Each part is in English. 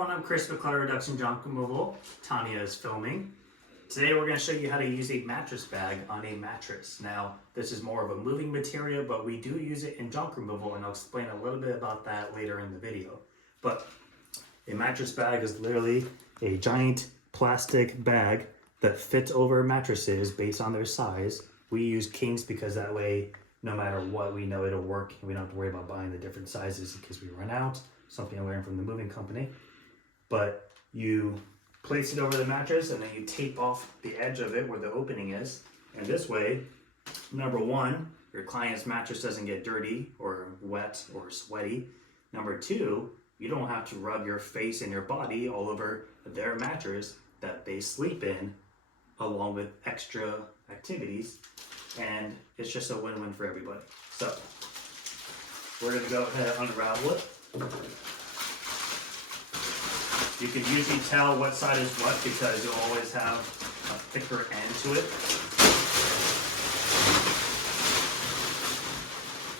everyone, I'm Chris with Clutter Reduction Junk Removal. Tanya is filming. Today we're going to show you how to use a mattress bag on a mattress. Now, this is more of a moving material, but we do use it in junk removal, and I'll explain a little bit about that later in the video. But a mattress bag is literally a giant plastic bag that fits over mattresses based on their size. We use kings because that way, no matter what, we know it'll work, and we don't have to worry about buying the different sizes in case we run out. Something I learned from the moving company. But you place it over the mattress and then you tape off the edge of it where the opening is. And this way, number one, your client's mattress doesn't get dirty or wet or sweaty. Number two, you don't have to rub your face and your body all over their mattress that they sleep in, along with extra activities. And it's just a win-win for everybody. So we're gonna go ahead and unravel it. You can usually tell what side is what because you'll always have a thicker end to it.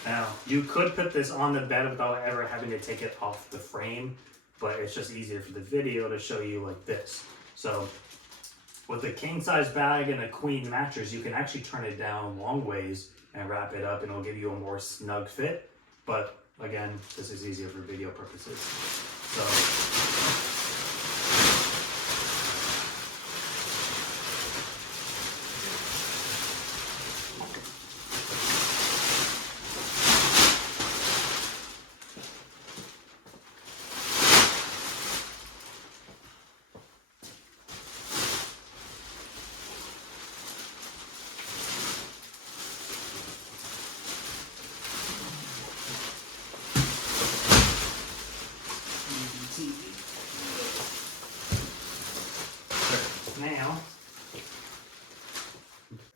Now, you could put this on the bed without ever having to take it off the frame, but it's just easier for the video to show you like this. So, with a king size bag and a queen mattress, you can actually turn it down long ways and wrap it up and it'll give you a more snug fit. But again, this is easier for video purposes. So,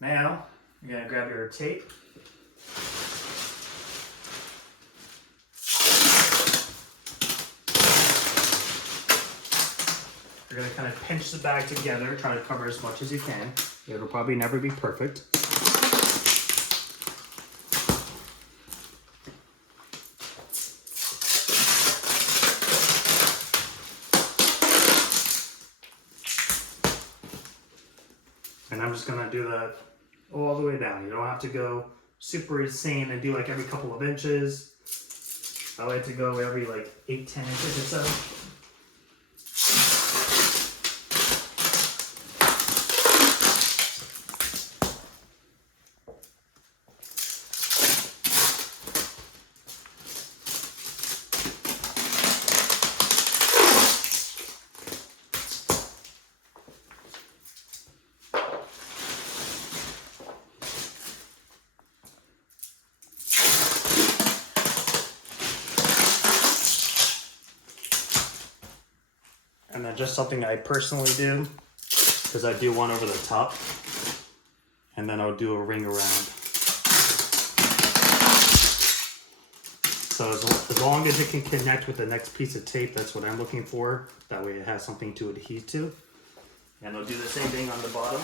Now, you're going to grab your tape. You're going to kind of pinch the bag together, try to cover as much as you can. It'll probably never be perfect. And I'm just gonna do that all the way down. You don't have to go super insane and do like every couple of inches. I like to go every like 8-10 inches or so. And then just something I personally do, because I do one over the top, and then I'll do a ring around. So as long as it can connect with the next piece of tape, that's what I'm looking for. That way it has something to adhere to. And I'll do the same thing on the bottom.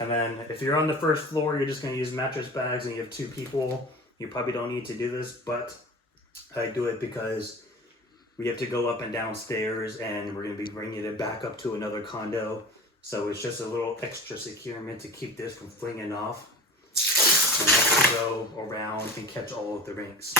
And then if you're on the first floor, you're just going to use mattress bags and you have 2 people, you probably don't need to do this, but I do it because we have to go up and down stairs and we're going to be bringing it back up to another condo. So it's just a little extra securement to keep this from flinging off. And that's to go around and catch all of the rings.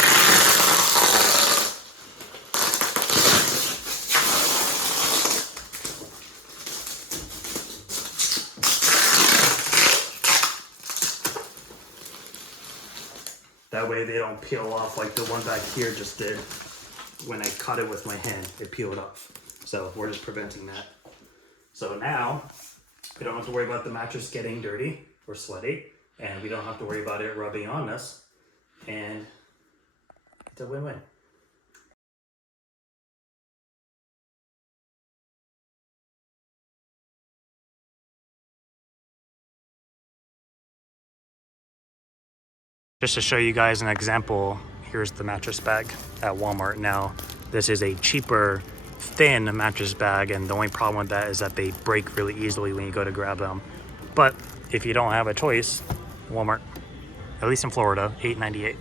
That way they don't peel off like the one back here just did when I cut it with my hand. It peeled off. So we're just preventing that. So now we don't have to worry about the mattress getting dirty or sweaty, and we don't have to worry about it rubbing on us. And it's a win-win. Just to show you guys an example, here's the mattress bag at Walmart. Now, this is a cheaper thin mattress bag, and the only problem with that is that they break really easily when you go to grab them. But if you don't have a choice, Walmart, at least in Florida, $8.98.